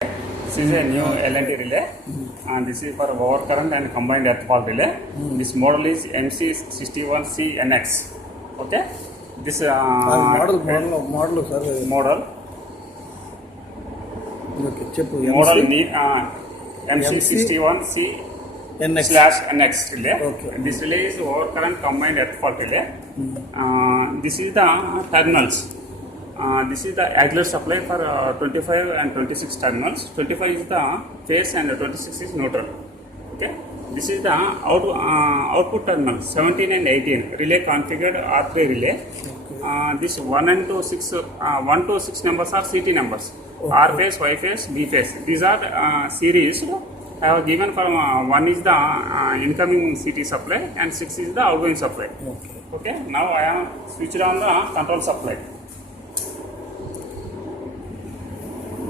This is a new LNT relay, and this is for overcurrent and combined earth fault relay. This model is MC61CNX. Okay, this model sir. model Okay, చెప్పు model MC61C NX relay. Okay. This relay is overcurrent combined earth fault relay. This is the terminals. This is the auxiliary supply for 25 and 26 terminals. 25 is the phase and 26 is neutral. Okay. This is the output terminal 17 and 18 relay configured R3 relay. This 1 to 6 numbers are CT numbers. Okay. R phase, Y phase, B phase. These are series. I have given for 1 is the incoming CT supply and 6 is the outgoing supply. Okay. Okay. Now I have switched on the control supply.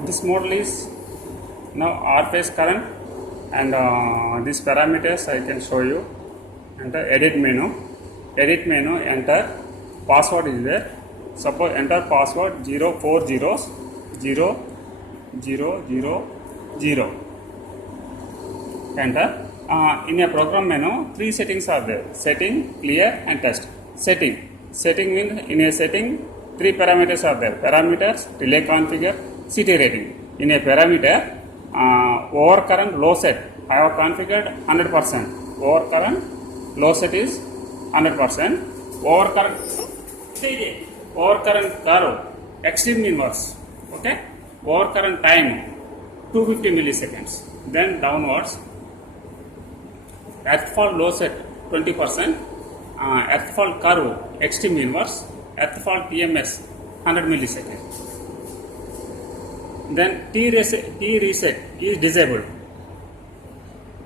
This model is now R phase current, and these parameters I can show you. Enter edit menu. Edit menu, enter password is there. Suppose enter password 0400000. Enter. In a program menu, 3 settings are there: setting, clear, and test. Setting means in a setting 3 parameters are there: parameters, relay configure, CT rating. In a parameter, overcurrent low set, I have configured 100%. Overcurrent low set is 100%. Overcurrent curve, extreme inverse. Okay. Overcurrent time 250 milliseconds. Then downwards, earth fault low set 20%. Earth fault curve extreme inverse. Earth fault TMS 100 milliseconds. Then T reset is disabled,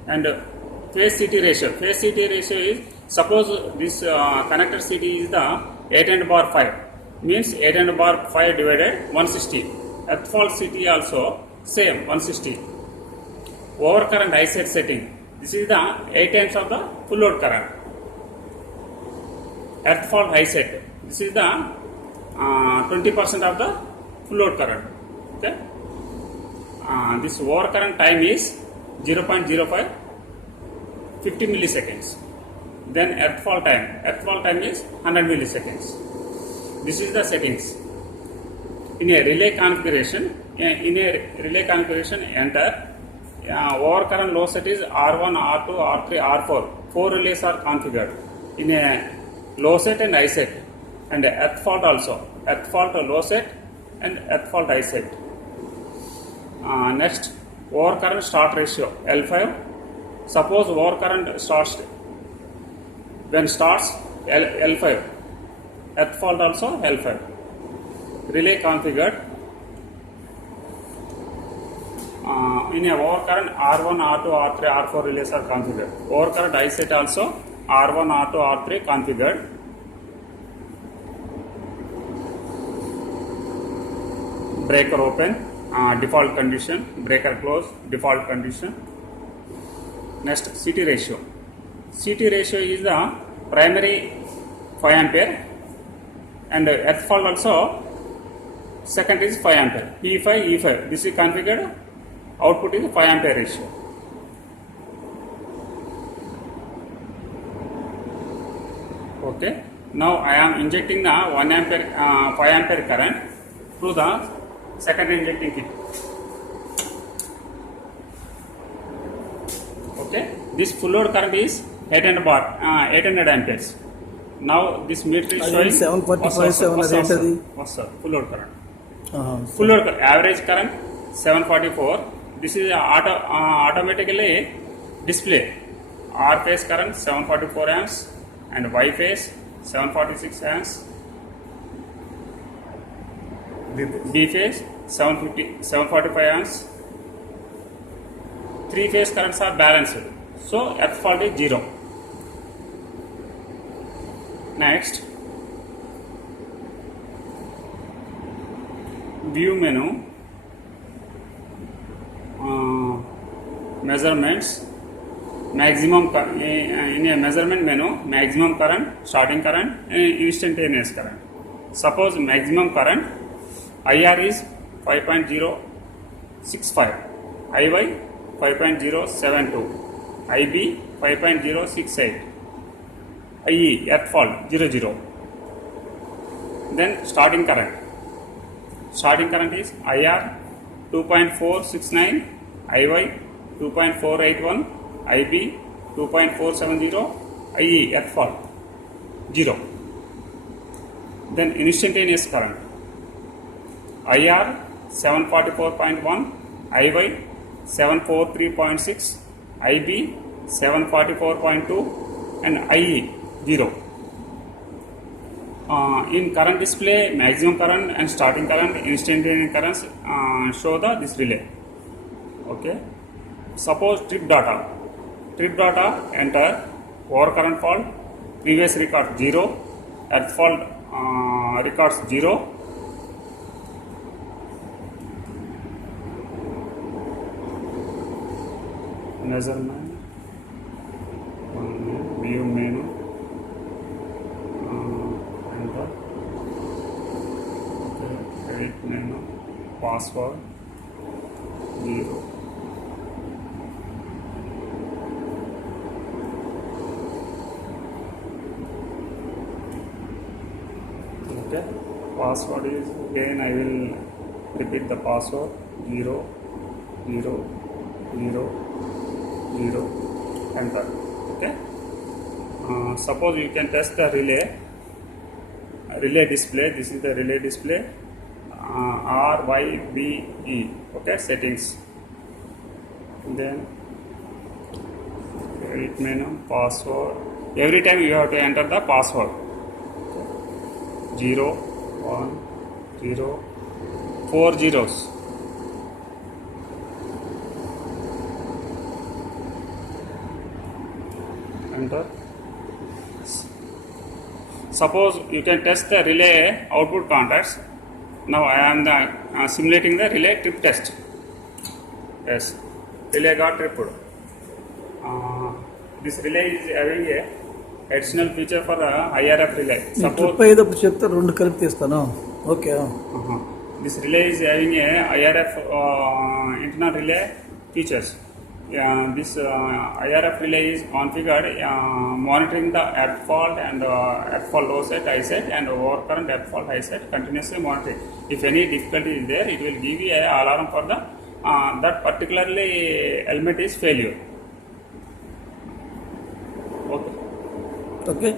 and phase CT ratio. Phase CT ratio is, suppose this connector CT is the 800/5, means 800/5 divided 160. Earth fault CT also same 160. Overcurrent I set setting. This is the 8 times of the full load current. Earth fault I set. This is the 20% of the full load current. Okay. This overcurrent time is 0.05 50 milliseconds. Then earth fault time is 100 milliseconds. This is the settings. In a relay configuration, enter overcurrent low set is R1, R2, R3, R4. 4 relays are configured in a low set and I set, and earth fault also. Earth fault low set and earth fault I set. Next, overcurrent start ratio L5. Suppose overcurrent starts, when starts L5, earth fault also L5. Relay configured. In a overcurrent R1, R2, R3, R4 relays are configured. Overcurrent I set also R1, R2, R3 configured. Breaker open, default condition. Breaker close, default condition. Next, CT ratio. CT ratio is the primary 5 ampere, and earth fault also second is 5 ampere. P5, E5. This is configured. Output is 5 ampere ratio. Okay. Now I am injecting the 1 ampere, 5 ampere current through the secondary injecting kit. Okay. This full load current is 800 amperes. Now this meter is showing 745, 780. What's full load current? Full load average current 744. This is automatically display R phase current 744 amps and Y phase 746 amps. B phase 745 amps. 3 phase currents are balanced, so earth fault is 0. Next, view menu, measurements, maximum in a measurement menu, maximum current, starting current, and instantaneous current. Suppose maximum current IR is 5.0 5.65, IY 5.072, IB 5.068, IE earth fault 00. Then starting current. Starting current is IR 2.469, IY 2.481, IB 2.470, IE earth fault 0. Then instantaneous current. IR 744.1, IY 743.6, IB 744.2, and IE 0. In current display, maximum current and starting current, instantaneous currents show this relay. Okay. Suppose trip data. Trip data enter overcurrent fault, previous record 0, earth fault records 0. Measurement, view menu, enter, edit menu, password 0. Okay, password is, again I will repeat the password 0 0 0 0, enter. Okay. Suppose you can test the relay display. This is the relay display. RYBE. Okay, settings. Then edit menu, password. Every time you have to enter the password. 0 1 0, 4 zeros. Enter. Suppose you can test the relay output contacts. Now I am simulating the relay trip test. Yes, relay got tripped. This relay is having a additional feature for IRF relay. Suppose trip అయ్యేటప్పుడు చెప్తే రెండు కలిపి తీస్తాను. Okay. this relay is having a IRF internal relay features. This IRF relay is configured monitoring the earth fault and earth fault low set, high set, and overcurrent earth fault high set, continuously monitoring. If any difficulty is there, it will give you an alarm for the that particularly element is failure. Okay. Okay.